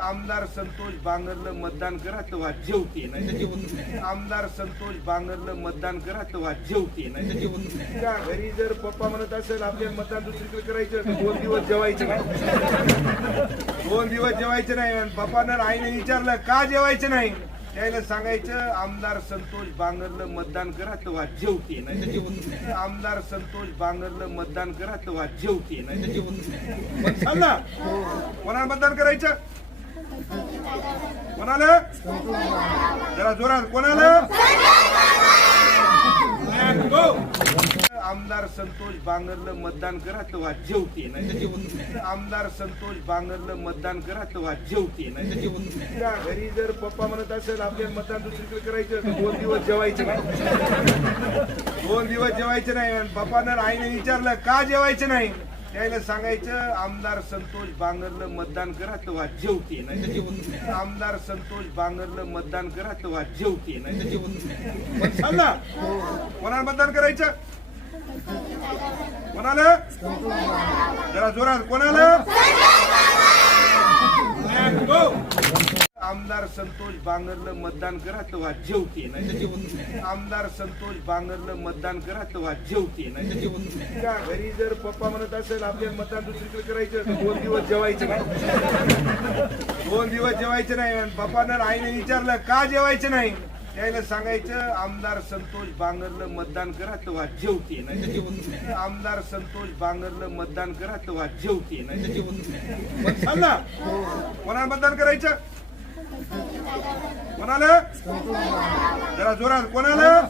आमदार संतोष बांगरला मतदान करा तेव्हा जेवते नाही. आमदार संतोष बांगरला मतदान करा तेव्हा जेवते नाही. त्या घरी जर पप्पा म्हणत असेल आपल्या मतदान दुसरीकडे करायचं तर 2 दिवस जेवायचं नाही. 2 दिवस जेवायचं नाही. आणि पप्पानं आईने विचारलं का जेवायचं नाही, त्याला सांगायचं आमदार संतोष बांगरला मतदान करा तेव्हा जेवते नाही. आमदार संतोष बांगरला मतदान करा तेव्हा जेवते नाही. चालला कोणाला मतदान करायचं, कोणाला जरा जोरात, कोणाला आमदार संतोष बांगरला मतदान करा तेव्हा जेवते नाही. आमदार संतोष बांगरला मतदान करा तेव्हा जेवते नाही. त्या घरी जर पप्पा म्हणत असेल आपल्या मतदान दुसरीकडे करायचं तर 2 दिवस जेवायचं नाही. 2 दिवस जेवायचं नाही. आणि पप्पानं आईने विचारलं का जेवायचं नाही, त्याला सांगायचं आमदार संतोष बांगरला मतदान करा तेव्हा जेवते नाही. आमदार संतोष बांगरला मतदान करा तेव्हा जेवते नाही. चालला कोणाला मतदान करायचं, कोणाला जरा जोरात, कोणाला आमदार संतोष बांगरला मतदान करा तेव्हा जेवते नाही. आमदार संतोष बांगरला मतदान करा तेव्हा जेवते नाही. त्या घरी जर पप्पा म्हणत असेल आपल्या मतदान दुसरीकडे करायचं तर 2 दिवस जेवायचं नाही. 2 दिवस जेवायचं नाही. आणि पप्पानं आईने विचारलं का जेवायचं नाही, त्याला सांगायचं आमदार संतोष बांगरला मतदान करा तेव्हा जेवते नाही. आमदार संतोष बांगरला मतदान करा तेव्हा जेवते नाही. चालला कोणाला मतदान करायचं, कोणाला जरा जोरात, कोणाला